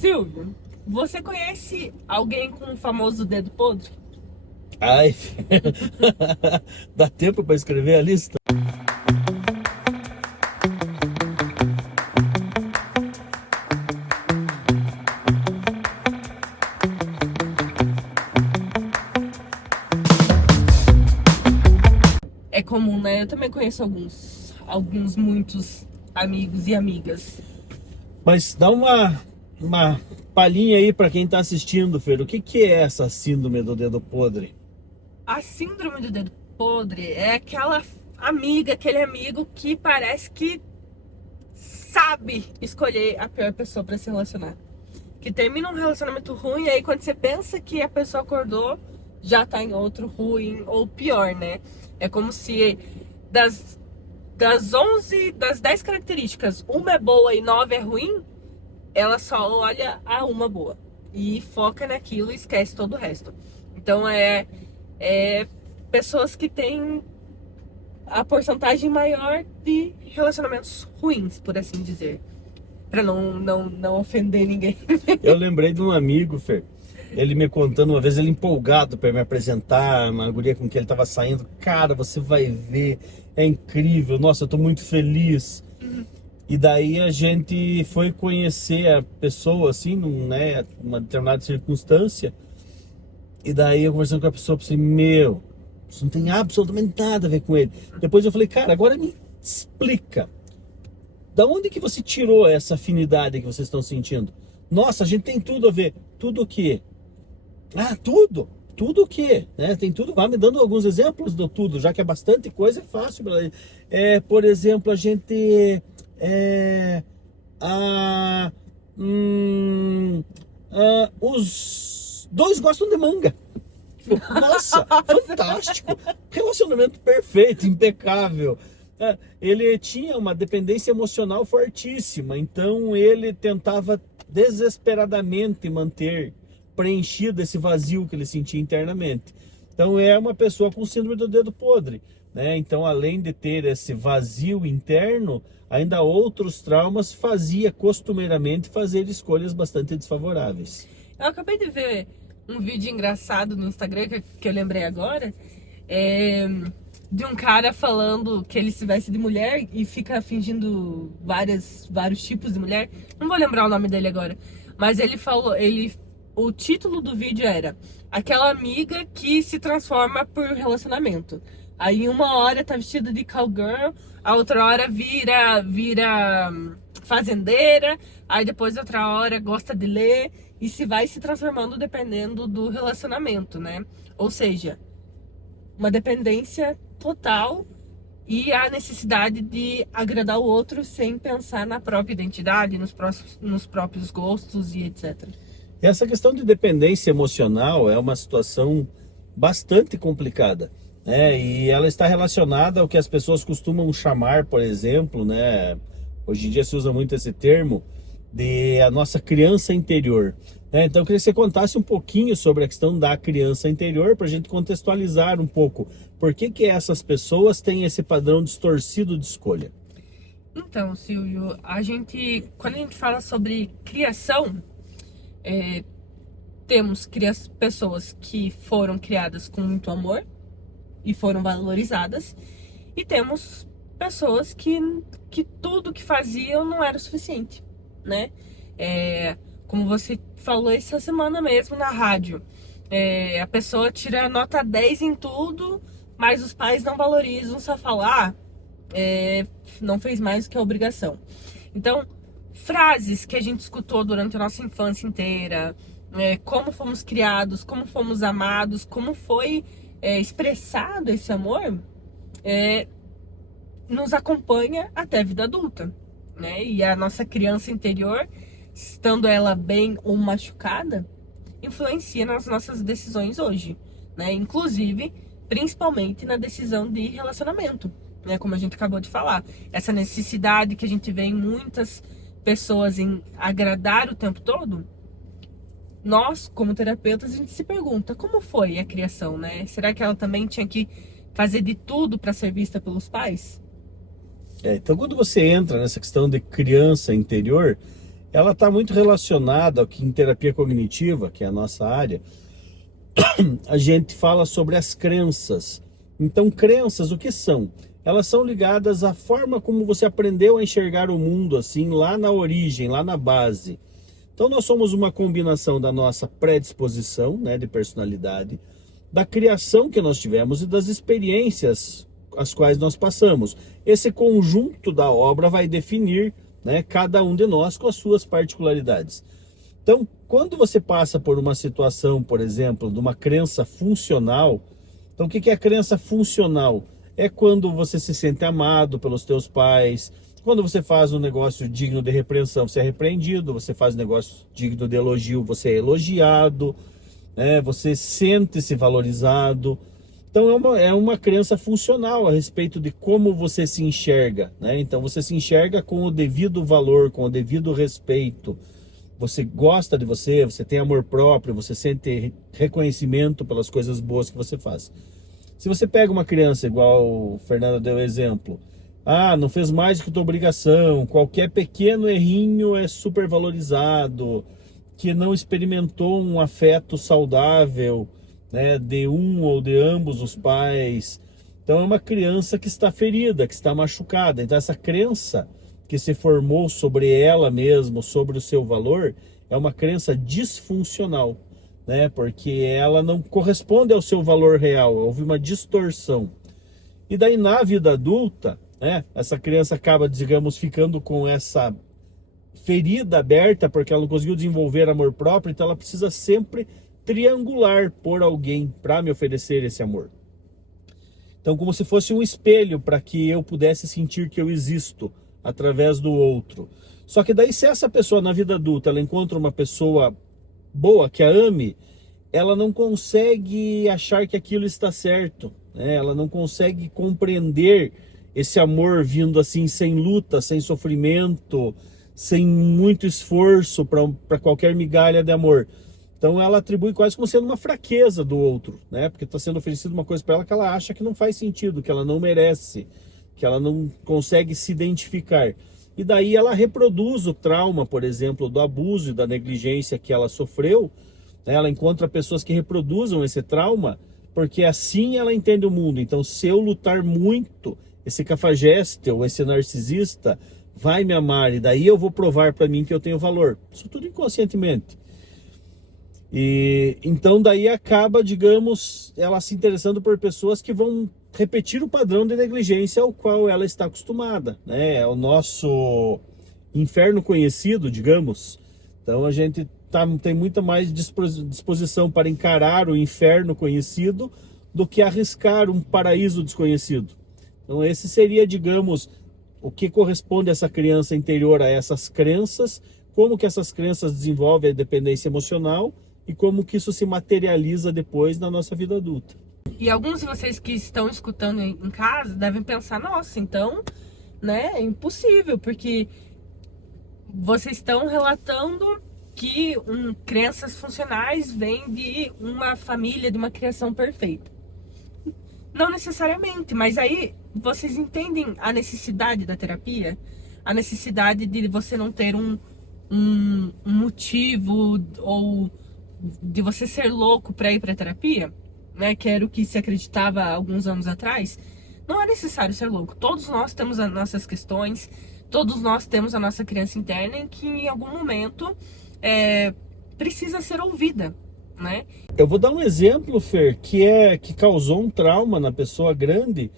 Silvio, você conhece alguém com o famoso dedo podre? Ai, dá tempo para escrever a lista? É comum, né? Eu também conheço alguns muitos amigos e amigas. Mas dá uma palhinha aí para quem tá assistindo, Fer. O que é essa síndrome do dedo podre? A síndrome do dedo podre é aquela amiga, aquele amigo que parece que sabe escolher a pior pessoa pra se relacionar. Que termina um relacionamento ruim, e aí quando você pensa que a pessoa acordou, já tá em outro ruim, ou pior, né? É como se das 10 características, uma é boa e 9 é ruim, ela só olha a uma boa. E foca naquilo e esquece todo o resto. Então é pessoas que têm a porcentagem maior de relacionamentos ruins, por assim dizer. Pra não ofender ninguém. Eu lembrei de um amigo, Fer. Ele me contando uma vez, ele empolgado para me apresentar, uma guria com quem ele tava saindo. Cara, você vai ver, é incrível. Nossa, eu tô muito feliz. E daí a gente foi conhecer a pessoa, assim, numa determinada circunstância. E daí eu conversando com a pessoa, pensei, meu, isso não tem absolutamente nada a ver com ele. Depois eu falei, cara, agora me explica. Da onde que você tirou essa afinidade que vocês estão sentindo? Nossa, a gente tem tudo a ver. Tudo o quê? Ah, tudo. Tudo o quê? Né? Tem tudo. Vá me dando alguns exemplos do tudo, já que é bastante coisa, é fácil. Por exemplo, a gente... a, hum, os dois gostam de manga. Nossa, fantástico! Relacionamento perfeito, impecável. Ele tinha uma dependência emocional fortíssima, então ele tentava desesperadamente manter preenchido esse vazio que ele sentia internamente. Então é uma pessoa com síndrome do dedo podre, né? Então, além de ter esse vazio interno, ainda outros traumas fazia costumeiramente fazer escolhas bastante desfavoráveis. Eu acabei de ver um vídeo engraçado no Instagram que eu lembrei agora. De um cara falando que ele se veste de mulher e fica fingindo vários tipos de mulher. Não vou lembrar o nome dele agora. Mas ele falou, o título do vídeo era aquela amiga que se transforma por relacionamento. Aí uma hora tá vestida de cowgirl, a outra hora vira fazendeira, aí depois outra hora gosta de ler e se transformando dependendo do relacionamento, né? Ou seja, uma dependência total e a necessidade de agradar o outro sem pensar na própria identidade, nos próprios gostos e etc. E essa questão de dependência emocional é uma situação bastante complicada, né? E ela está relacionada ao que as pessoas costumam chamar, por exemplo, né? Hoje em dia se usa muito esse termo, de a nossa criança interior. Então eu queria que você contasse um pouquinho sobre a questão da criança interior, para a gente contextualizar um pouco por que essas pessoas têm esse padrão distorcido de escolha. Então, Silvio, quando a gente fala sobre criação, temos pessoas que foram criadas com muito amor e foram valorizadas, e temos pessoas que tudo que faziam não era o suficiente, né? Como você falou essa semana mesmo na rádio, a pessoa tira nota 10 em tudo, mas os pais não valorizam, só falar, não fez mais do que a obrigação. Então, frases que a gente escutou durante a nossa infância inteira, como fomos criados, como fomos amados, como foi expressado esse amor, nos acompanha até a vida adulta, né? E a nossa criança interior, estando ela bem ou machucada, influencia nas nossas decisões hoje, né? Inclusive, principalmente na decisão de relacionamento, né? Como a gente acabou de falar, essa necessidade que a gente vê em muitas pessoas em agradar o tempo todo. Nós, como terapeutas, a gente se pergunta como foi a criação, né? Será que ela também tinha que fazer de tudo para ser vista pelos pais? Então quando você entra nessa questão de criança interior, ela está muito relacionada aqui em terapia cognitiva, que é a nossa área. A gente fala sobre as crenças. Então, crenças, o que são? Elas são ligadas à forma como você aprendeu a enxergar o mundo, assim, lá na origem, lá na base. Então, nós somos uma combinação da nossa predisposição, né, de personalidade, da criação que nós tivemos e das experiências as quais nós passamos. Esse conjunto da obra vai definir, né, cada um de nós com as suas particularidades. Então, quando você passa por uma situação, por exemplo, de uma crença funcional, então o que é a crença funcional? É quando você se sente amado pelos teus pais, quando você faz um negócio digno de repreensão, você é repreendido, você faz um negócio digno de elogio, você é elogiado, né? Você sente-se valorizado. Então é uma crença funcional a respeito de como você se enxerga, né? Então você se enxerga com o devido valor, com o devido respeito. Você gosta de você, você tem amor próprio, você sente reconhecimento pelas coisas boas que você faz. Se você pega uma criança, igual o Fernando deu exemplo, não fez mais do que tua obrigação, qualquer pequeno errinho é super valorizado, que não experimentou um afeto saudável, né, de um ou de ambos os pais. Então é uma criança que está ferida, que está machucada. Então essa crença que se formou sobre ela mesma, sobre o seu valor, é uma crença disfuncional, né? Porque ela não corresponde ao seu valor real, houve uma distorção. E daí na vida adulta, né, essa criança acaba, digamos, ficando com essa ferida aberta, porque ela não conseguiu desenvolver amor próprio, então ela precisa sempre triangular por alguém para me oferecer esse amor. Então, como se fosse um espelho para que eu pudesse sentir que eu existo através do outro. Só que daí, se essa pessoa na vida adulta ela encontra uma pessoa boa, que a ame, ela não consegue achar que aquilo está certo, né? Ela não consegue compreender esse amor vindo assim, sem luta, sem sofrimento, sem muito esforço para qualquer migalha de amor. Então ela atribui quase como sendo uma fraqueza do outro, né? Porque está sendo oferecido uma coisa para ela que ela acha que não faz sentido, que ela não merece, que ela não consegue se identificar. E daí ela reproduz o trauma, por exemplo, do abuso e da negligência que ela sofreu, né? Ela encontra pessoas que reproduzam esse trauma, porque assim ela entende o mundo. Então, se eu lutar muito, esse cafajeste ou esse narcisista vai me amar, e daí eu vou provar para mim que eu tenho valor. Isso tudo inconscientemente. E então daí acaba, digamos, ela se interessando por pessoas que vão repetir o padrão de negligência ao qual ela está acostumada, né? É o nosso inferno conhecido, digamos. Então a gente tem muita mais disposição para encarar o inferno conhecido do que arriscar um paraíso desconhecido. Então esse seria, digamos, o que corresponde a essa criança interior, a essas crenças, como que essas crenças desenvolvem a dependência emocional e como que isso se materializa depois na nossa vida adulta. E alguns de vocês que estão escutando em casa devem pensar, nossa, então, né, é impossível, porque vocês estão relatando que crenças funcionais vêm de uma família, de uma criação perfeita. Não necessariamente, mas aí vocês entendem a necessidade da terapia? A necessidade de você não ter um motivo ou de você ser louco para ir para terapia, né? Que era o que se acreditava há alguns anos atrás. Não é necessário ser louco. Todos nós temos as nossas questões, todos nós temos a nossa criança interna em que em algum momento precisa ser ouvida, né? Eu vou dar um exemplo, Fer, que causou um trauma na pessoa grande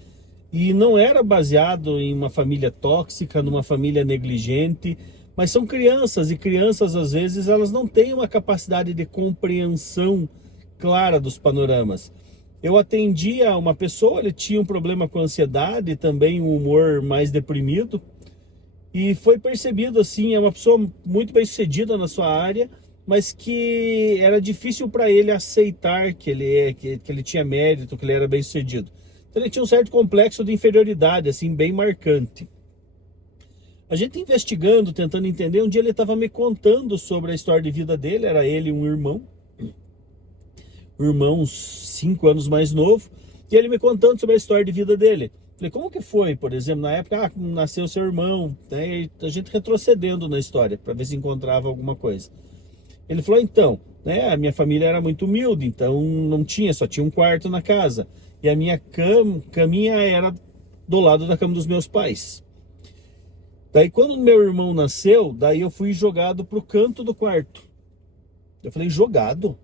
e não era baseado em uma família tóxica, numa família negligente, mas são crianças, e crianças às vezes elas não têm uma capacidade de compreensão clara dos panoramas. Eu atendia uma pessoa, ele tinha um problema com ansiedade, também um humor mais deprimido, e foi percebido assim, é uma pessoa muito bem sucedida na sua área, mas que era difícil para ele aceitar que ele tinha mérito, que ele era bem sucedido. Então ele tinha um certo complexo de inferioridade, assim, bem marcante. A gente investigando, tentando entender, um dia ele estava me contando sobre a história de vida dele, era ele e um irmão uns 5 anos mais novo, e ele me contando sobre a história de vida dele. Falei, como que foi, por exemplo, na época, nasceu seu irmão, né? E a gente retrocedendo na história, para ver se encontrava alguma coisa. Ele falou, então, né, a minha família era muito humilde, então não tinha, só tinha um quarto na casa. E a minha caminha era do lado da cama dos meus pais. Daí quando meu irmão nasceu, daí eu fui jogado pro canto do quarto. Eu falei, jogado?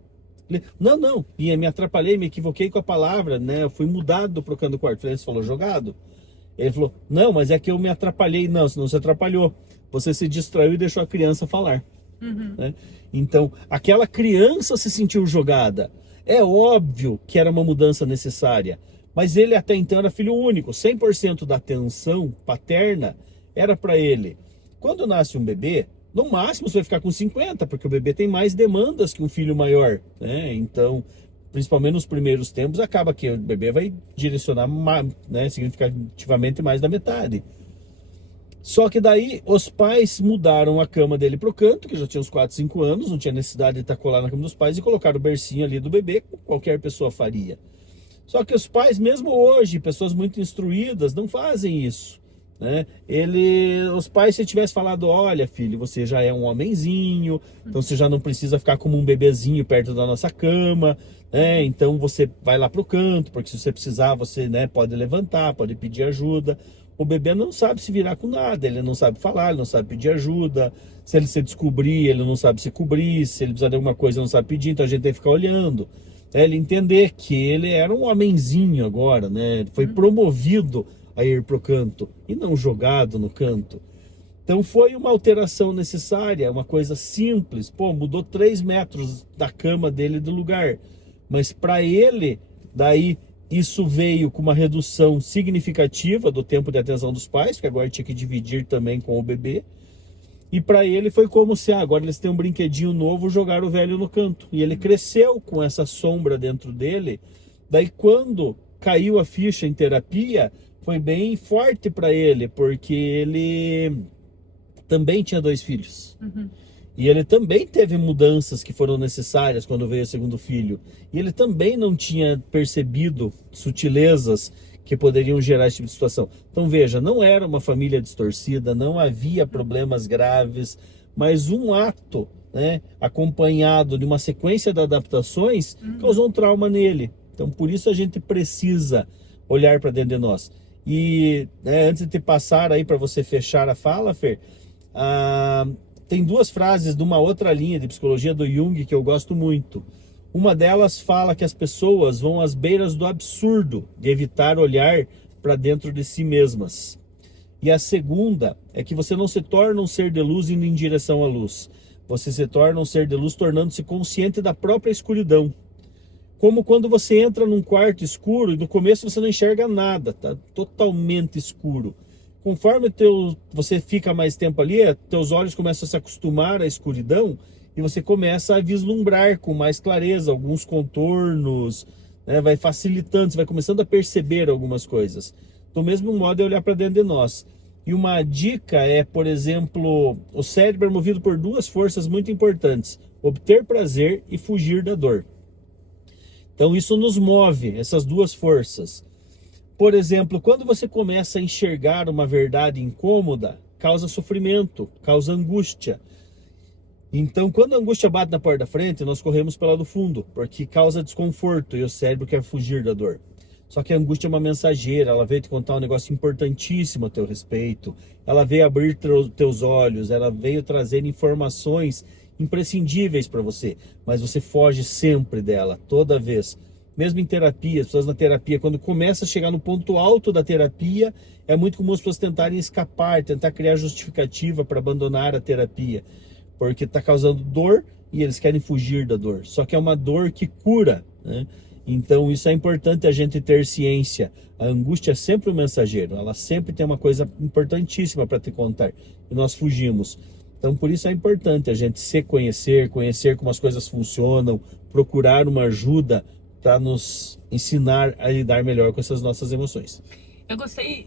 Falei, não. E me atrapalhei, me equivoquei com a palavra, né? Eu fui mudado pro canto do quarto. Falei, você falou jogado? Ele falou, não, mas é que eu me atrapalhei. Não, você não se atrapalhou. Você se distraiu e deixou a criança falar. Né? Então, aquela criança se sentiu jogada. É óbvio que era uma mudança necessária. Mas ele até então era filho único. 100% da atenção paterna era para ele. Quando nasce um bebê, no máximo você vai ficar com 50%, porque o bebê tem mais demandas que um filho maior, né? Então, principalmente nos primeiros tempos, acaba que o bebê vai direcionar, né, significativamente mais da metade. Só que daí os pais mudaram a cama dele pro canto, que já tinha uns 4, 5 anos, não tinha necessidade de estar colado na cama dos pais, e colocaram o bercinho ali do bebê, como qualquer pessoa faria. Só que os pais, mesmo hoje, pessoas muito instruídas, não fazem isso. Né? Os pais, se tivessem falado, olha filho, você já é um homenzinho, então você já não precisa ficar como um bebezinho perto da nossa cama, né? Então você vai lá pro canto, porque se você precisar, você, né, pode levantar, pode pedir ajuda. O bebê não sabe se virar com nada, ele não sabe falar, ele não sabe pedir ajuda. Se ele se descobrir, ele não sabe se cobrir, se ele precisar de alguma coisa, ele não sabe pedir, então a gente tem que ficar olhando. Ele entender que ele era um homenzinho agora, né? Ele foi promovido a ir pro canto e não jogado no canto. Então foi uma alteração necessária, uma coisa simples. Pô, mudou 3 metros da cama dele do lugar. Mas para ele, daí isso veio com uma redução significativa do tempo de atenção dos pais, porque agora tinha que dividir também com o bebê. E para ele foi como se agora eles têm um brinquedinho novo, jogaram o velho no canto. E ele cresceu com essa sombra dentro dele. Daí quando caiu a ficha em terapia, foi bem forte para ele, porque ele também tinha 2 filhos. E ele também teve mudanças que foram necessárias quando veio o segundo filho. E ele também não tinha percebido sutilezas que poderiam gerar esse tipo de situação. Então veja, não era uma família distorcida, não havia problemas graves, mas um ato, né, acompanhado de uma sequência de adaptações causou um trauma nele. Então por isso a gente precisa olhar para dentro de nós. E né, antes de te passar aí para você fechar a fala, Fer, tem 2 frases de uma outra linha de psicologia do Jung que eu gosto muito. Uma delas fala que as pessoas vão às beiras do absurdo de evitar olhar para dentro de si mesmas. E a segunda é que você não se torna um ser de luz indo em direção à luz. Você se torna um ser de luz tornando-se consciente da própria escuridão. Como quando você entra num quarto escuro e no começo você não enxerga nada, tá totalmente escuro. Conforme você fica mais tempo ali, teus olhos começam a se acostumar à escuridão e você começa a vislumbrar com mais clareza alguns contornos, né? Vai facilitando, você vai começando a perceber algumas coisas. Do mesmo modo é olhar para dentro de nós. E uma dica é, por exemplo, o cérebro é movido por 2 forças muito importantes: obter prazer e fugir da dor. Então isso nos move, essas 2 forças. Por exemplo, quando você começa a enxergar uma verdade incômoda, causa sofrimento, causa angústia. Então, quando a angústia bate na porta da frente, nós corremos pela do fundo, porque causa desconforto e o cérebro quer fugir da dor. Só que a angústia é uma mensageira, ela veio te contar um negócio importantíssimo a teu respeito, ela veio abrir teus olhos, ela veio trazer informações imprescindíveis para você, mas você foge sempre dela, toda vez. Mesmo em terapia, as pessoas na terapia, quando começa a chegar no ponto alto da terapia, é muito comum as pessoas tentarem escapar, tentar criar justificativa para abandonar a terapia, porque está causando dor e eles querem fugir da dor. Só que é uma dor que cura, né? Então isso é importante a gente ter ciência. A angústia é sempre um mensageiro, ela sempre tem uma coisa importantíssima para te contar e nós fugimos. Então por isso é importante a gente se conhecer, conhecer como as coisas funcionam, procurar uma ajuda para nos ensinar a lidar melhor com essas nossas emoções. Eu gostei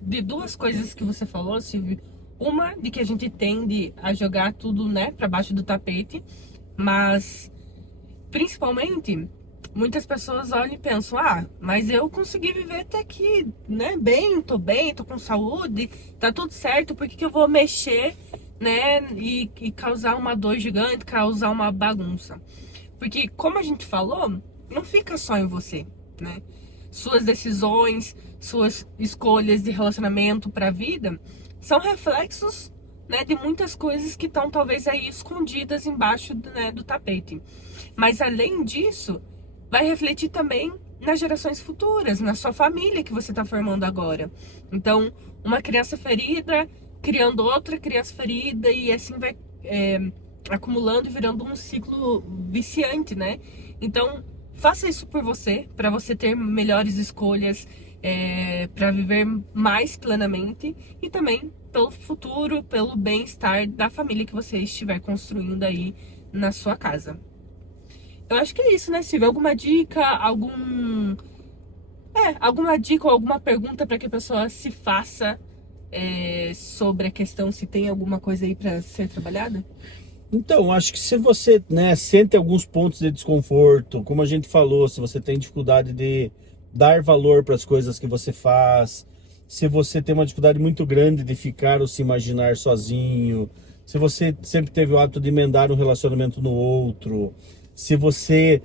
de 2 coisas que você falou, Silvio. Uma, de que a gente tende a jogar tudo, né, para baixo do tapete, mas principalmente muitas pessoas olham e pensam, mas eu consegui viver até aqui, né? Tô bem, tô com saúde, tá tudo certo, por que que eu vou mexer, né? E causar uma dor gigante, causar uma bagunça? Porque, como a gente falou, não fica só em você, né? Suas decisões, suas escolhas de relacionamento pra vida são reflexos, né, de muitas coisas que estão talvez aí escondidas embaixo, né, do tapete. Mas além disso, vai refletir também nas gerações futuras, na sua família que você está formando agora. Então, uma criança ferida criando outra criança ferida e assim vai acumulando e virando um ciclo viciante, né? Então, faça isso por você, para você ter melhores escolhas, para viver mais plenamente e também pelo futuro, pelo bem-estar da família que você estiver construindo aí na sua casa. Eu acho que é isso, né? Se tiver alguma dica, alguma dica ou alguma pergunta para que a pessoa se faça sobre a questão, se tem alguma coisa aí para ser trabalhada? Então, acho que se você, né, sente alguns pontos de desconforto, como a gente falou, se você tem dificuldade de dar valor para as coisas que você faz, se você tem uma dificuldade muito grande de ficar ou se imaginar sozinho, se você sempre teve o hábito de emendar um relacionamento no outro, se você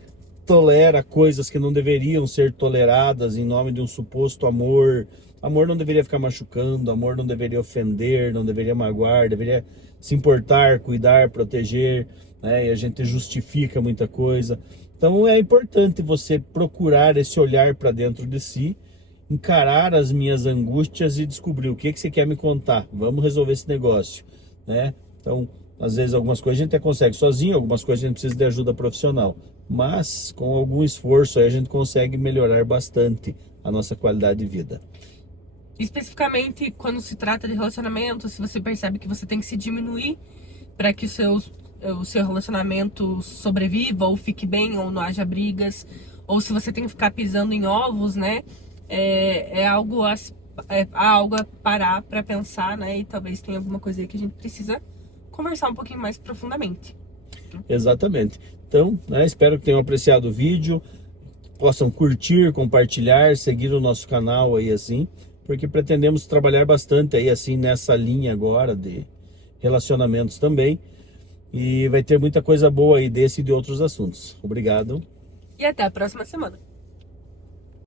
tolera coisas que não deveriam ser toleradas em nome de um suposto amor. Amor não deveria ficar machucando, amor não deveria ofender, não deveria magoar, deveria se importar, cuidar, proteger, né? E a gente justifica muita coisa. Então é importante você procurar esse olhar para dentro de si, encarar as minhas angústias e descobrir o que você quer me contar. Vamos resolver esse negócio, né? Então, às vezes algumas coisas a gente até consegue sozinho, algumas coisas a gente precisa de ajuda profissional. Mas com algum esforço aí a gente consegue melhorar bastante a nossa qualidade de vida. Especificamente quando se trata de relacionamento, se você percebe que você tem que se diminuir para que o seu relacionamento sobreviva ou fique bem ou não haja brigas, ou se você tem que ficar pisando em ovos, né? Há algo a parar para pensar, né? E talvez tenha alguma coisa aí que a gente precisa conversar um pouquinho mais profundamente. Exatamente. Então, né, espero que tenham apreciado o vídeo, possam curtir, compartilhar, seguir o nosso canal aí assim, porque pretendemos trabalhar bastante aí assim nessa linha agora de relacionamentos também, e vai ter muita coisa boa aí desse e de outros assuntos. Obrigado. E até a próxima semana.